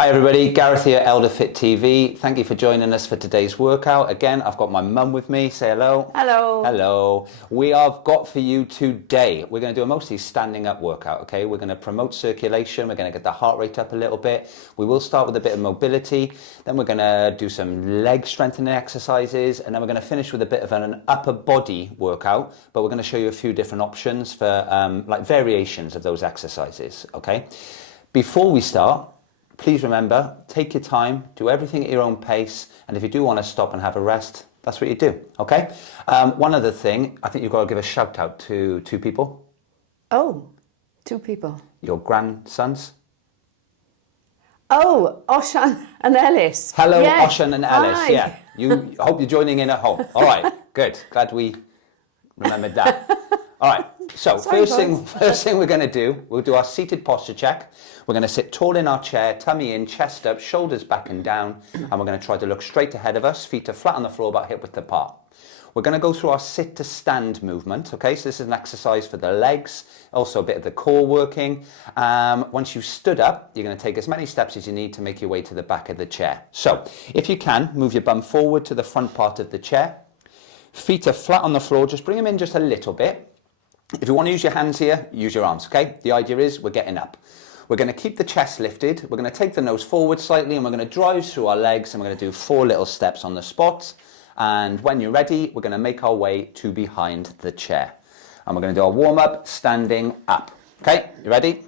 Hi everybody, Gareth here, ElderfitTV. Thank you for joining us for today's workout. Again, I've got my mum with me. Say hello. Hello. Hello. We have got for you today, we're going to do a mostly standing up workout, okay? We're going to promote circulation. We're going to get the heart rate up a little bit. We will start with a bit of mobility. Then we're going to do some leg strengthening exercises. And then we're going to finish with a bit of an upper body workout. But we're going to show you a few different options for like variations of those exercises, okay? Before we start, please remember, take your time, do everything at your own pace, and if you do want to stop and have a rest, that's what you do, okay? One other thing, I think you've got to give a shout out to two people. Oh, two people. Your grandsons. Oh, Oshan and Ellis. Hello, yes. Oshan and Ellis. Hi. Yeah, you hope you're joining in at home. All right, good. Glad we remembered that. All right, so first thing we're going to do, we'll do our seated posture check. We're going to sit tall in our chair, tummy in, chest up, shoulders back and down, and we're going to try to look straight ahead of us, feet are flat on the floor, about hip width apart. We're going to go through our sit to stand movement, okay? So this is an exercise for the legs, also a bit of the core working. Once you've stood up, you're going to take as many steps as you need to make your way to the back of the chair. So if you can, move your bum forward to the front part of the chair. Feet are flat on the floor, just bring them in just a little bit. If you want to use your hands here, use your arms, okay? The idea is we're getting up. We're going to keep the chest lifted. We're going to take the nose forward slightly and we're going to drive through our legs and we're going to do 4 little steps on the spot. And when you're ready, we're going to make our way to behind the chair. And we're going to do our warm up standing up. Okay, you ready?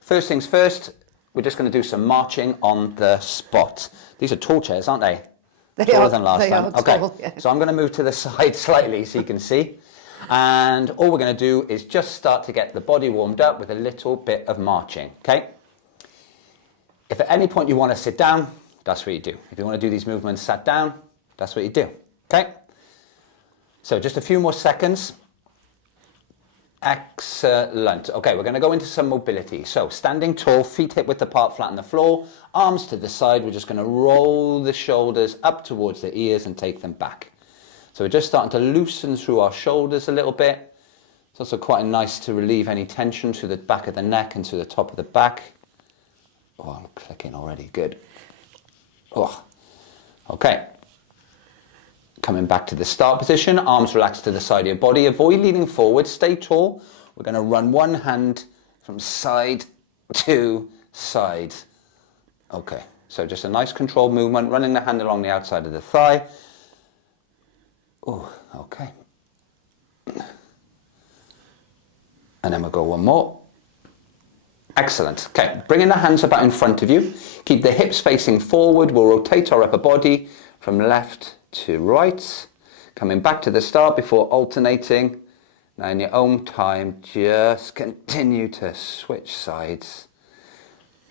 First things first, we're just going to do some marching on the spot. These are tall chairs, aren't they? Taller than last time. Are tall, yeah. So I'm going to move to the side slightly so you can see. And all we're going to do is just start to get the body warmed up with a little bit of marching, okay? If at any point you want to sit down, that's what you do. If you want to do these movements sat down, that's what you do, okay? So just a few more seconds. Excellent. Okay, we're going to go into some mobility. So standing tall, feet hip width apart, flat on the floor, arms to the side. We're just going to roll the shoulders up towards the ears and take them back. So we're just starting to loosen through our shoulders a little bit. It's also quite nice to relieve any tension through the back of the neck and through the top of the back. Oh, I'm clicking already. Good. Oh, okay. Coming back to the start position, arms relaxed to the side of your body. Avoid leaning forward, stay tall. We're going to run one hand from side to side. Okay, so just a nice controlled movement, running the hand along the outside of the thigh. Oh, okay. And then we'll go one more. Excellent. Okay, bringing the hands about in front of you. Keep the hips facing forward. We'll rotate our upper body from left to right. Coming back to the start before alternating. Now in your own time, just continue to switch sides.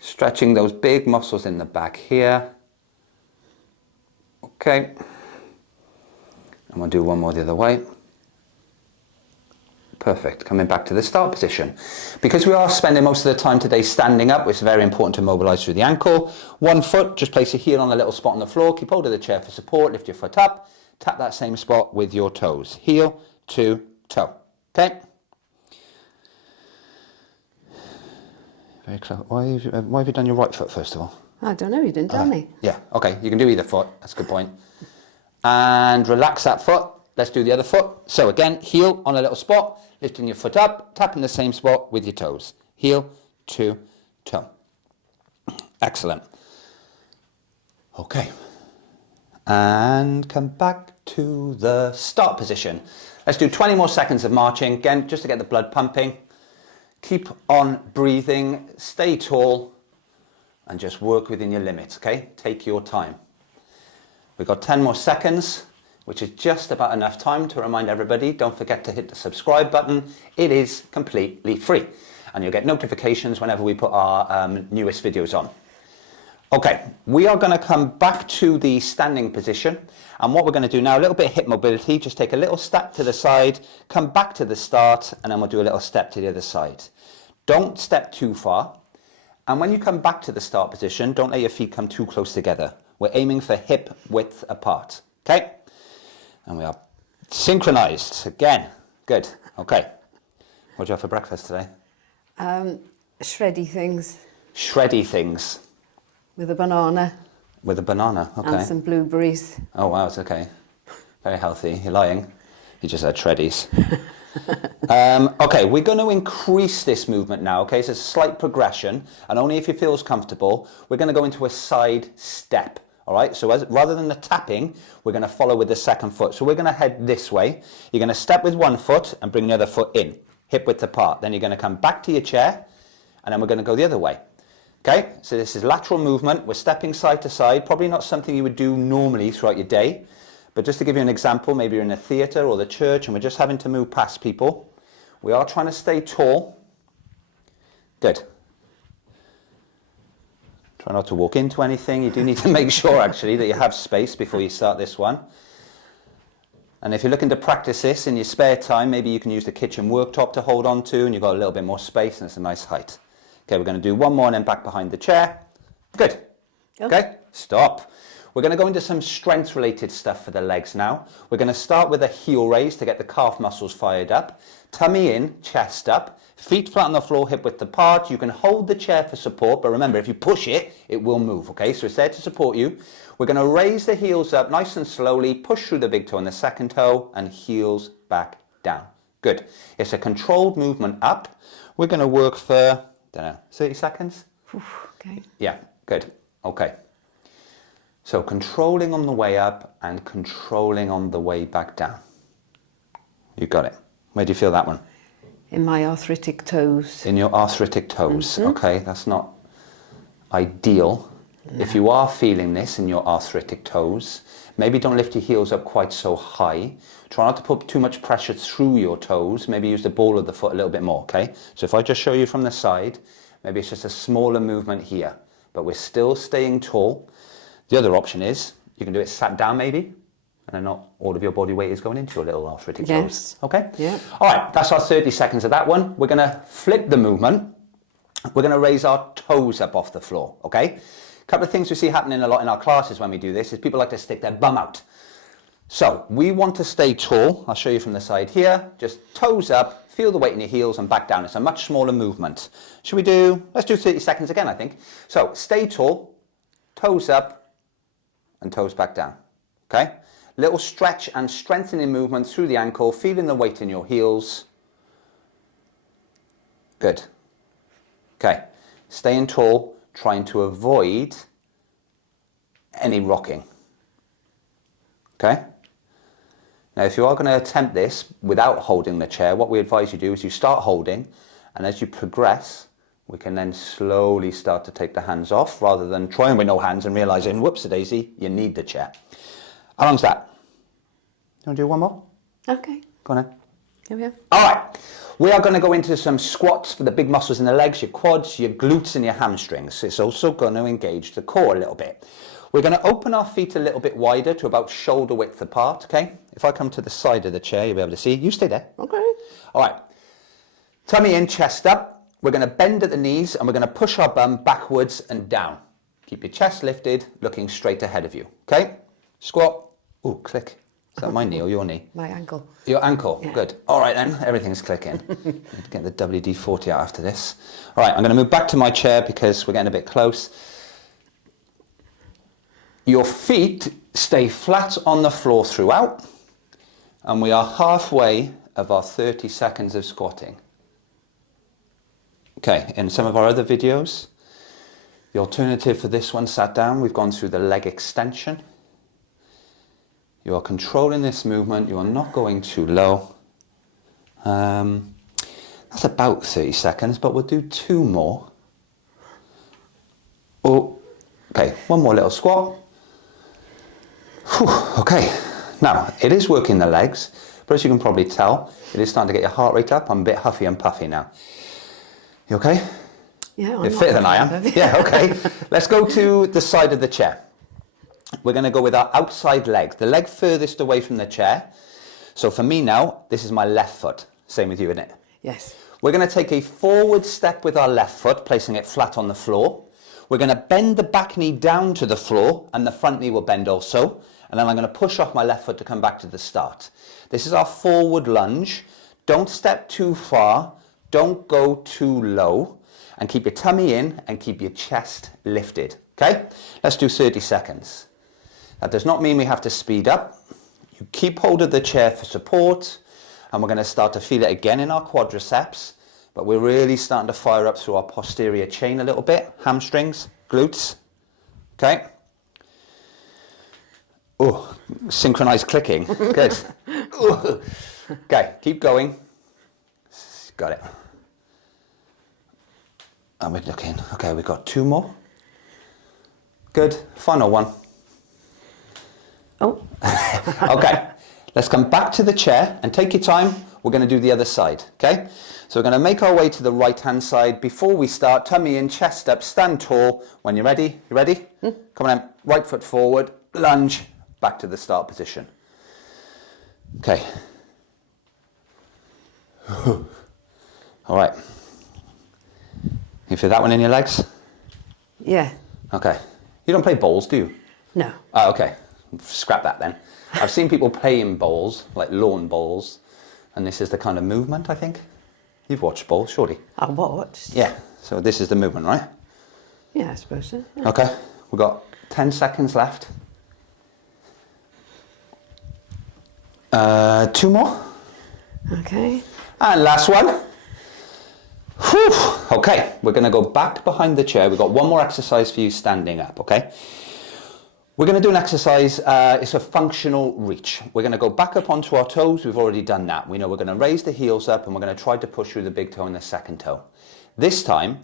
Stretching those big muscles in the back here. Okay. And we'll do one more the other way. Perfect. Coming back to the start position. Because we are spending most of the time today standing up, it's very important to mobilize through the ankle. One foot, just place your heel on a little spot on the floor. Keep hold of the chair for support. Lift your foot up. Tap that same spot with your toes. Heel to toe. Okay? Very close. Why have you done your right foot first of all? I don't know, you didn't tell me. Yeah, okay. You can do either foot. That's a good point. And relax that foot. Let's do the other foot. So again, heel on a little spot, lifting your foot up, tapping the same spot with your toes. Heel to toe. Excellent. Okay. And come back to the start position. Let's do 20 more seconds of marching. Again, just to get the blood pumping. Keep on breathing, stay tall, and just work within your limits, okay? Take your time. We've got 10 more seconds, which is just about enough time to remind everybody, don't forget to hit the subscribe button. It is completely free, and you'll get notifications whenever we put our newest videos on. Okay, we are going to come back to the standing position, and what we're going to do now, a little bit of hip mobility, just take a little step to the side, come back to the start, and then we'll do a little step to the other side. Don't step too far, and when you come back to the start position, don't let your feet come too close together. We're aiming for hip width apart, okay? And we are synchronized again. Good, okay. What do you have for breakfast today? Shreddy things. Shreddy things. With a banana With a banana, okay. and some blueberries. Oh wow, it's okay. Very healthy. You're lying. You just had shreddies. Okay, we're going to increase this movement now, okay? So it's a slight progression, and only if you feel comfortable, we're going to go into a side step, all right? So rather than the tapping, we're going to follow with the second foot. So we're going to head this way. You're going to step with one foot and bring the other foot in, hip width apart. Then you're going to come back to your chair, and then we're going to go the other way. Okay, so this is lateral movement. We're stepping side to side, probably not something you would do normally throughout your day, but just to give you an example, maybe you're in a theatre or the church and we're just having to move past people. We are trying to stay tall. Good. Try not to walk into anything. You do need to make sure actually that you have space before you start this one. And if you're looking to practice this in your spare time, maybe you can use the kitchen worktop to hold on to and you've got a little bit more space and it's a nice height. Okay, we're going to do one more and then back behind the chair. Good. Okay, stop. We're going to go into some strength related stuff for the legs now. We're going to start with a heel raise to get the calf muscles fired up. Tummy in, chest up, feet flat on the floor, hip width apart. You can hold the chair for support, but remember if you push it, it will move, okay? So it's there to support you. We're going to raise the heels up nice and slowly, push through the big toe and the second toe and heels back down. Good. It's a controlled movement up. We're going to work for, don't know, 30 seconds? Okay. Yeah, good. Okay. So controlling on the way up and controlling on the way back down. You got it. Where do you feel that one? In my arthritic toes. In your arthritic toes. Okay, that's not ideal. No. If you are feeling this in your arthritic toes, maybe don't lift your heels up quite so high. Try not to put too much pressure through your toes. Maybe use the ball of the foot a little bit more, okay? So if I just show you from the side, maybe it's just a smaller movement here, but we're still staying tall. The other option is you can do it sat down maybe, and then not all of your body weight is going into your little arthritic toes. Okay? Yeah. All right, that's our 30 seconds of that one. We're going to flip the movement. We're going to raise our toes up off the floor, okay? A couple of things we see happening a lot in our classes when we do this is people like to stick their bum out. So we want to stay tall. I'll show you from the side here. Just toes up, feel the weight in your heels and back down. It's a much smaller movement. Should we do, let's do 30 seconds again, I think. So stay tall, toes up and toes back down, okay? Little stretch and strengthening movement through the ankle, feeling the weight in your heels. Good. Okay, staying tall, trying to avoid any rocking. Okay? Now, if you are going to attempt this without holding the chair, what we advise you do is you start holding, and as you progress, we can then slowly start to take the hands off, rather than trying with no hands and realizing, whoops-a-daisy, you need the chair. How long's that? You want to do one more? Okay. Go on then. Here we are. All right. We are going to go into some squats for the big muscles in the legs, your quads, your glutes and your hamstrings. It's also going to engage the core a little bit. We're going to open our feet a little bit wider to about shoulder width apart, okay? If I come to the side of the chair, you'll be able to see. You stay there. Okay. All right. Tummy in, chest up. We're going to bend at the knees and we're going to push our bum backwards and down. Keep your chest lifted, looking straight ahead of you, okay? Squat. Ooh, click. Is that my knee or your knee? My ankle. Your ankle, yeah. Good. All right then, everything's clicking. Get the WD-40 out after this. All right, I'm going to move back to my chair because we're getting a bit close. Your feet stay flat on the floor throughout, and we are halfway of our 30 seconds of squatting. Okay, in some of our other videos, the alternative for this one sat down, we've gone through the leg extension. You are controlling this movement, you are not going too low. That's about 30 seconds, but we'll do two more. Oh, okay, one more little squat. Whew, okay, now it is working the legs, but as you can probably tell, it is starting to get your heart rate up. I'm a bit huffy and puffy now. You okay? Yeah, I'm You're fitter than I am. happy. Yeah, okay. Let's go to the side of the chair. We're going to go with our outside leg, the leg furthest away from the chair. So for me now, this is my left foot. Same with you, isn't it? Yes. We're going to take a forward step with our left foot, placing it flat on the floor. We're going to bend the back knee down to the floor, and the front knee will bend also. And then I'm going to push off my left foot to come back to the start. This is our forward lunge. Don't step too far. Don't go too low. and keep your tummy in and keep your chest lifted. Okay, let's do 30 seconds. That does not mean we have to speed up. You keep hold of the chair for support, and we're going to start to feel it again in our quadriceps, but we're really starting to fire up through our posterior chain a little bit, hamstrings, glutes. Okay. Oh, synchronized clicking. Good. Okay, keep going. Got it. And we're looking. Okay, we've got 2 more. Good. Final one. Oh. Okay, let's come back to the chair and take your time. We're going to do the other side. Okay, so we're going to make our way to the right hand side. Before we start, tummy in, chest up, stand tall. When you're ready, you ready? Come on in. Right foot forward, lunge, back to the start position. Okay. All right. You feel that one in your legs? Yeah. Okay. You don't play bowls, do you? No. Oh, okay. Scrap that then. I've seen people playing bowls, like lawn bowls, and this is the kind of movement, I think. You've watched bowls, surely? I watched. Yeah. So this is the movement, right? Yeah, I suppose so. Yeah. Okay. We've got 10 seconds left. 2 more. Okay. And last one. Whew. Okay, we're going to go back behind the chair. We've got one more exercise for you standing up, okay? We're going to do an exercise, it's a functional reach. We're going to go back up onto our toes. We've already done that. We know we're going to raise the heels up and we're going to try to push through the big toe and the second toe. This time,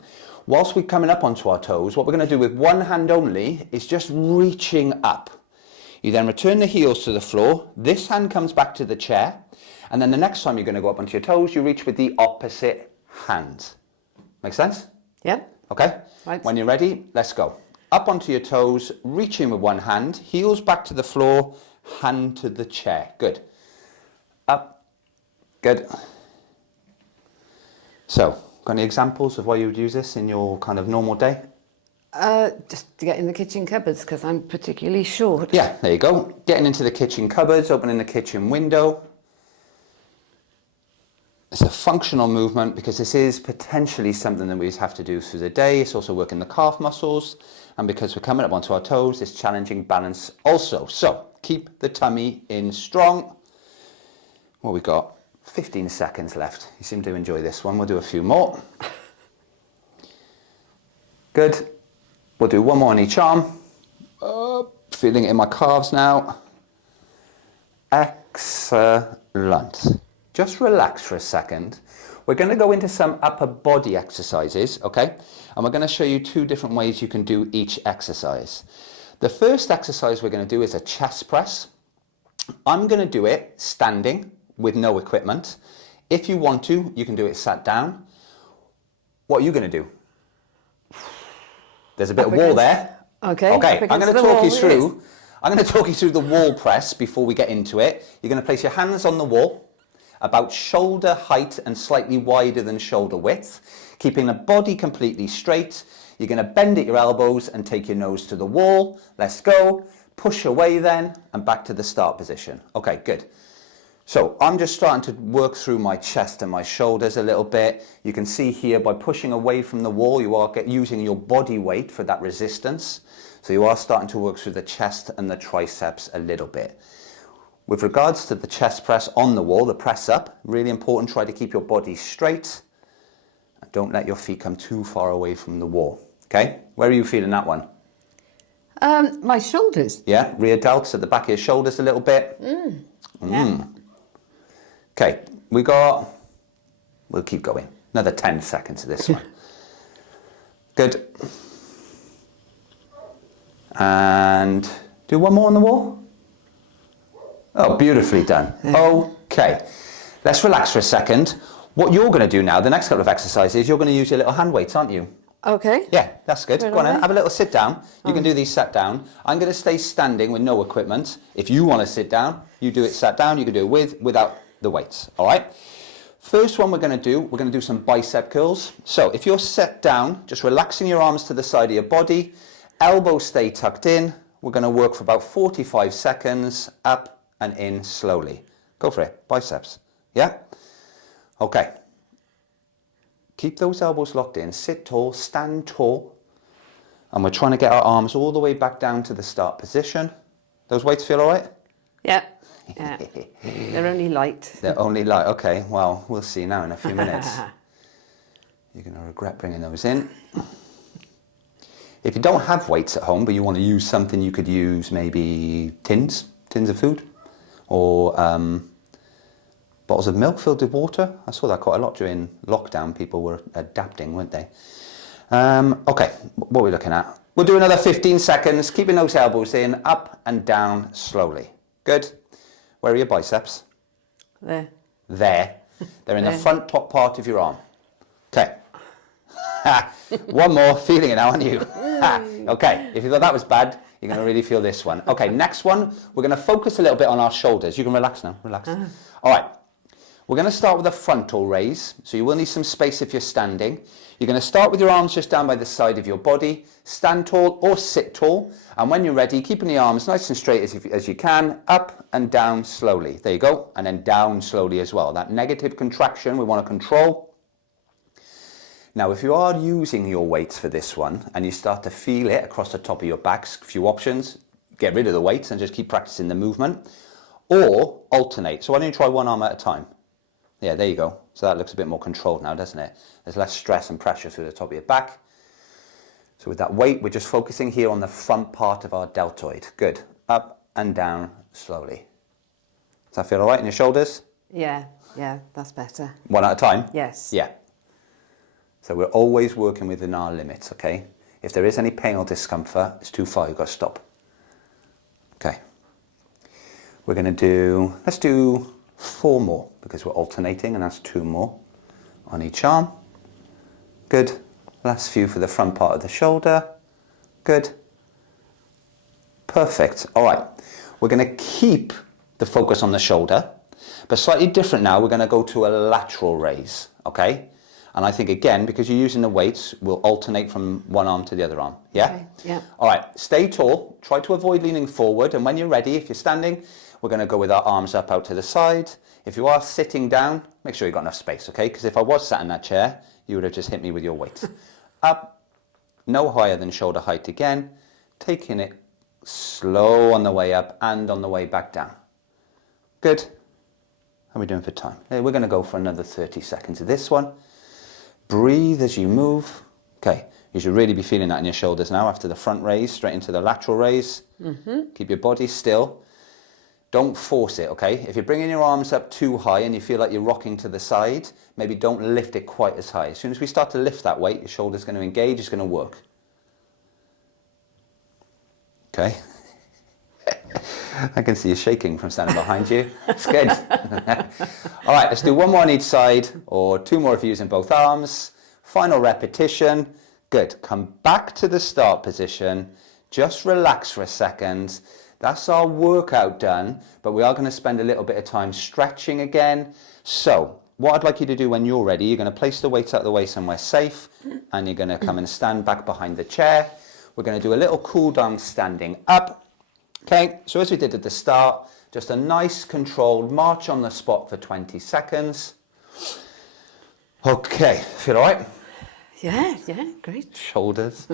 whilst we're coming up onto our toes, what we're going to do with one hand only is just reaching up. You then return the heels to the floor. This hand comes back to the chair. And then the next time you're going to go up onto your toes, you reach with the opposite hand. Make sense? Yep. Okay? Right. When you're ready, let's go. Up onto your toes, reaching with one hand, heels back to the floor, hand to the chair. Good. Up. Good. So, got any examples of why you would use this in your kind of normal day? Just to get in the kitchen cupboards because I'm particularly short. Yeah, there you go. Getting into the kitchen cupboards, opening the kitchen window. It's a functional movement because this is potentially something that we have to do through the day. It's also working the calf muscles. And because we're coming up onto our toes, it's challenging balance also. So keep the tummy in strong. Well, we've got 15 seconds left. You seem to enjoy this one. We'll do a few more. Good. We'll do one more on each arm. Feeling it in my calves now. Excellent. Just relax for a second. We're going to go into some upper body exercises, okay? And we're going to show you 2 different ways you can do each exercise. The first exercise we're going to do is a chest press. I'm going to do it standing with no equipment. If you want to, you can do it sat down. What are you going to do? There's a bit of wall there. Okay. Okay, I'm going to talk you through. Yes. I'm going to talk you through the wall press before we get into it. You're going to place your hands on the wall, about shoulder height and slightly wider than shoulder width, keeping the body completely straight. You're going to bend at your elbows and take your nose to the wall. Let's go. Push away then and back to the start position. Okay, good. So I'm just starting to work through my chest and my shoulders a little bit. You can see here by pushing away from the wall, you are using your body weight for that resistance. So you are starting to work through the chest and the triceps a little bit. With regards to the chest press on the wall, the press up, really important, try to keep your body straight and don't let your feet come too far away from the wall. Okay, where are you feeling that one? My shoulders. Yeah, rear delts at the back of your shoulders a little bit. Yeah. Okay, we'll keep going. Another 10 seconds of this one. Good. And do one more on the wall. Oh, beautifully done. Okay, let's relax for a second. What you're going to do now, the next couple of exercises, you're going to use your little hand weights, aren't you? Okay. Yeah, that's good. Where Go on are then, they? have a little sit down. You can do these sat down. I'm going to stay standing with no equipment. If you want to sit down, you do it sat down. You can do it with, without the weights, all right? First one we're going to do some bicep curls. So if you're sat down, just relaxing your arms to the side of your body, elbows stay tucked in. We're going to work for about 45 seconds, up and in slowly. Go for it, biceps, yeah? Okay. Keep those elbows locked in, sit tall, stand tall. And we're trying to get our arms all the way back down to the start position. Those weights feel all right? Yeah. Yeah. They're only light. They're only light. Okay, well, we'll see now in a few minutes. You're going to regret bringing those in. If you don't have weights at home, but you want to use something, you could use maybe tins of food, or bottles of milk filled with water. I saw that quite a lot during lockdown. People were adapting, weren't they? Okay, what are we looking at? We'll do another 15 seconds, keeping those elbows in, up and down slowly. Good. Where are your biceps? There. There. They're in the There. front top part of your arm. Okay. One more, feeling it now, aren't you? Okay, if you thought that was bad, you're going to really feel this one. Okay, next one, we're going to focus a little bit on our shoulders. You can relax now, relax. All right, we're going to start with a frontal raise. So you will need some space if you're standing. You're going to start with your arms just down by the side of your body. Stand tall or sit tall. And when you're ready, keeping the arms nice and straight as you can, up and down slowly. There you go. And then down slowly as well. That negative contraction we want to control. Now, if you are using your weights for this one and you start to feel it across the top of your back, a few options: get rid of the weights and just keep practicing the movement, or alternate. So why don't you try one arm at a time? Yeah, there you go. So that looks a bit more controlled now, doesn't it? There's less stress and pressure through the top of your back. So with that weight, we're just focusing here on the front part of our deltoid. Good. Up and down slowly. Does that feel all right in your shoulders? Yeah, yeah, that's better. One at a time? Yes. Yeah. So we're always working within our limits, okay? If there is any pain or discomfort, it's too far, you've got to stop. Okay. We're going to do, let's do 4 more, because we're alternating, and that's 2 more on each arm. Good. Last few for the front part of the shoulder. Good. Perfect. All right. We're going to keep the focus on the shoulder, but slightly different now. We're going to go to a lateral raise, okay? And I think, again, because you're using the weights, we'll alternate from one arm to the other arm. Yeah? Okay, yeah. All right, stay tall. Try to avoid leaning forward. And when you're ready, if you're standing, we're going to go with our arms up out to the side. If you are sitting down, make sure you've got enough space, okay? Because if I was sat in that chair, you would have just hit me with your weights. Up, no higher than shoulder height again. Taking it slow on the way up and on the way back down. Good. How are we doing for time? We're going to go for another 30 seconds of this one. Breathe as you move. Okay, you should really be feeling that in your shoulders now after the front raise, straight into the lateral raise. Keep your body still. Don't force it, okay? If you're bringing your arms up too high and you feel like you're rocking to the side, maybe don't lift it quite as high. As soon as we start to lift that weight, your shoulder's going to engage, it's going to work. Okay. I can see you shaking from standing behind you. It's good. All right, let's do 1 more on each side, or 2 more if you're using both arms. Final repetition. Good. Come back to the start position. Just relax for a second. That's our workout done, but we are going to spend a little bit of time stretching again. So what I'd like you to do when you're ready, you're going to place the weights out of the way somewhere safe, and you're going to come and stand back behind the chair. We're going to do a little cool down standing up. Okay, so as we did at the start, just a nice controlled march on the spot for 20 seconds. Okay, feel all right? Yeah, yeah, great. Shoulders.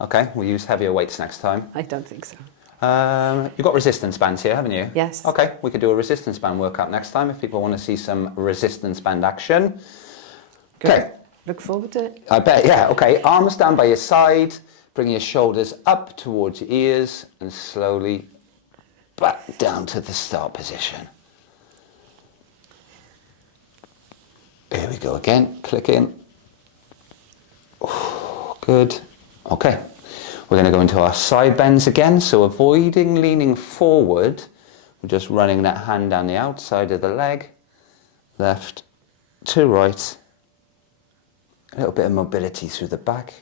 Okay, we'll use heavier weights next time. I don't think so. You've got resistance bands here, haven't you? Yes. Okay, we could do a resistance band workout next time if people want to see some resistance band action. Good. Okay. Look forward to it. I bet, yeah. Okay, arms down by your side. Bring your shoulders up towards your ears and slowly back down to the start position. Here we go again. Click in. Good. Okay. We're going to go into our side bends again. So avoiding leaning forward, we're just running that hand down the outside of the leg. Left to right. A little bit of mobility through the back.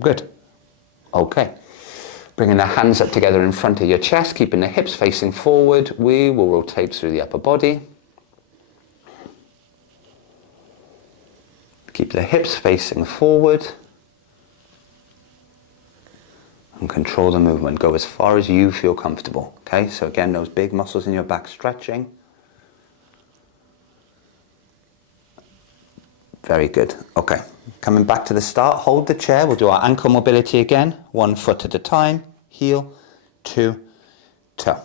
Good. Okay. Bringing the hands up together in front of your chest, keeping the hips facing forward. We will rotate through the upper body. Keep the hips facing forward. And control the movement. Go as far as you feel comfortable. Okay, so again, those big muscles in your back stretching. Very good. Okay, coming back to the start, hold the chair. We'll do our ankle mobility again. 1 foot at a time, heel to toe.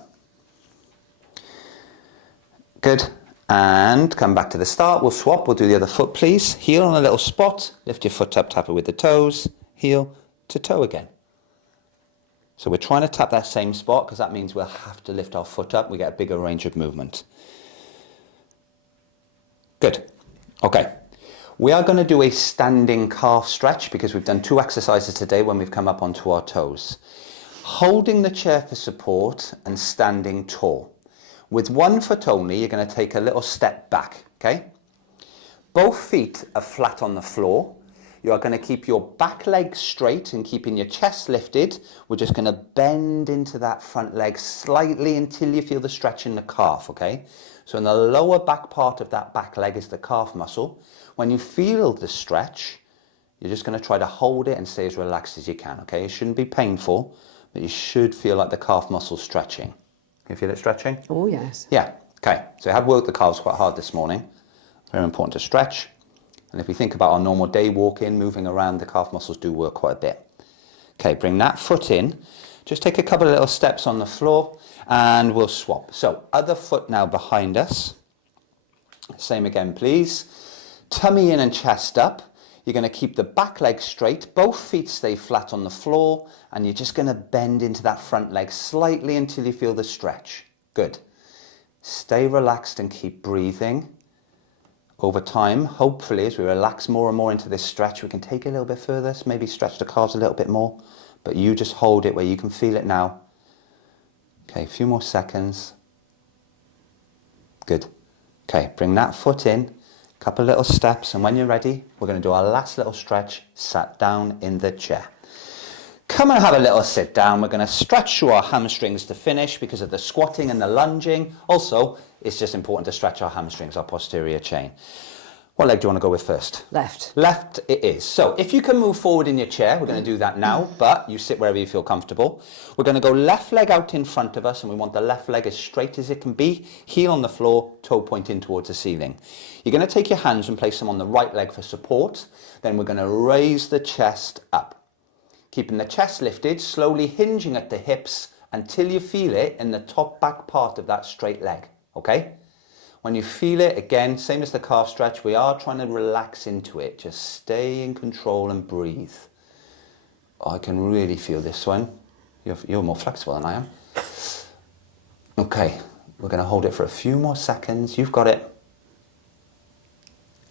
Good. And come back to the start. We'll swap. We'll do the other foot, please. Heel on a little spot. Lift your foot up, tap it with the toes. Heel to toe again. So we're trying to tap that same spot because that means we'll have to lift our foot up. We get a bigger range of movement. Good. Okay. We are going to do a standing calf stretch because we've done 2 exercises today when we've come up onto our toes. Holding the chair for support and standing tall. With 1 foot only, you're going to take a little step back, okay? Both feet are flat on the floor. You are going to keep your back leg straight and keeping your chest lifted. We're just going to bend into that front leg slightly until you feel the stretch in the calf, okay? So in the lower back part of that back leg is the calf muscle. When you feel the stretch, you're just going to try to hold it and stay as relaxed as you can, okay? It shouldn't be painful, but you should feel like the calf muscle stretching. Can you feel it stretching? Oh, yes. Yeah, okay. So I have worked the calves quite hard this morning. Very important to stretch. And if we think about our normal day walking, moving around, the calf muscles do work quite a bit. Okay, bring that foot in. Just take a couple of little steps on the floor and we'll swap. So other foot now behind us. Same again, please. Tummy in and chest up. You're going to keep the back leg straight. Both feet stay flat on the floor. And you're just going to bend into that front leg slightly until you feel the stretch. Good. Stay relaxed and keep breathing. Over time, hopefully, as we relax more and more into this stretch, we can take it a little bit further. So maybe stretch the calves a little bit more. But you just hold it where you can feel it now. Okay, a few more seconds. Good. Okay, bring that foot in. Couple little steps. And when you're ready, we're going to do our last little stretch, sat down in the chair. Come and have a little sit down. We're going to stretch through our hamstrings to finish because of the squatting and the lunging. Also, it's just important to stretch our hamstrings, our posterior chain. What leg do you want to go with first? Left. Left it is. So if you can move forward in your chair, we're going to do that now, but you sit wherever you feel comfortable. We're going to go left leg out in front of us and we want the left leg as straight as it can be, heel on the floor, toe pointing towards the ceiling. You're going to take your hands and place them on the right leg for support. Then we're going to raise the chest up. Keeping the chest lifted, slowly hinging at the hips until you feel it in the top back part of that straight leg, okay? When you feel it, again, same as the calf stretch, we are trying to relax into it. Just stay in control and breathe. Oh, I can really feel this one. You're more flexible than I am. Okay, we're going to hold it for a few more seconds. You've got it.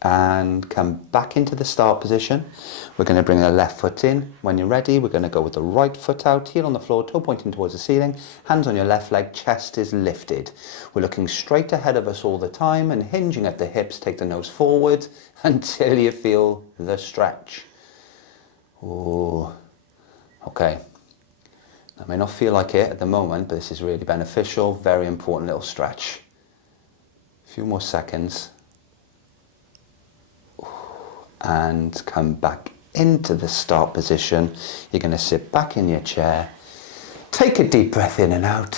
And come back into the start position. We're going to bring the left foot in. When you're ready, we're going to go with the right foot out, heel on the floor, toe pointing towards the ceiling, hands on your left leg, chest is lifted. We're looking straight ahead of us all the time and hinging at the hips, take the nose forward until you feel the stretch. Oh, okay. I may not feel like it at the moment, but this is really beneficial, very important little stretch. A few more seconds. And come back into the start position. You're going to sit back in your chair. Take a deep breath in and out.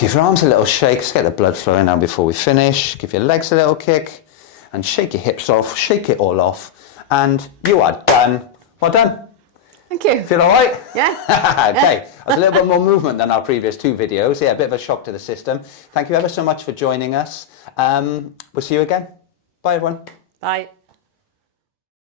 Give your arms a little shake. Just get the blood flowing now before we finish. Give your legs a little kick. And shake your hips off. Shake it all off. And you are done. Well done. Thank you. Feel all right? Yeah. Okay. There's a little bit more movement than our previous 2 videos. Yeah, a bit of a shock to the system. Thank you ever so much for joining us. We'll see you again. Bye, everyone. Bye.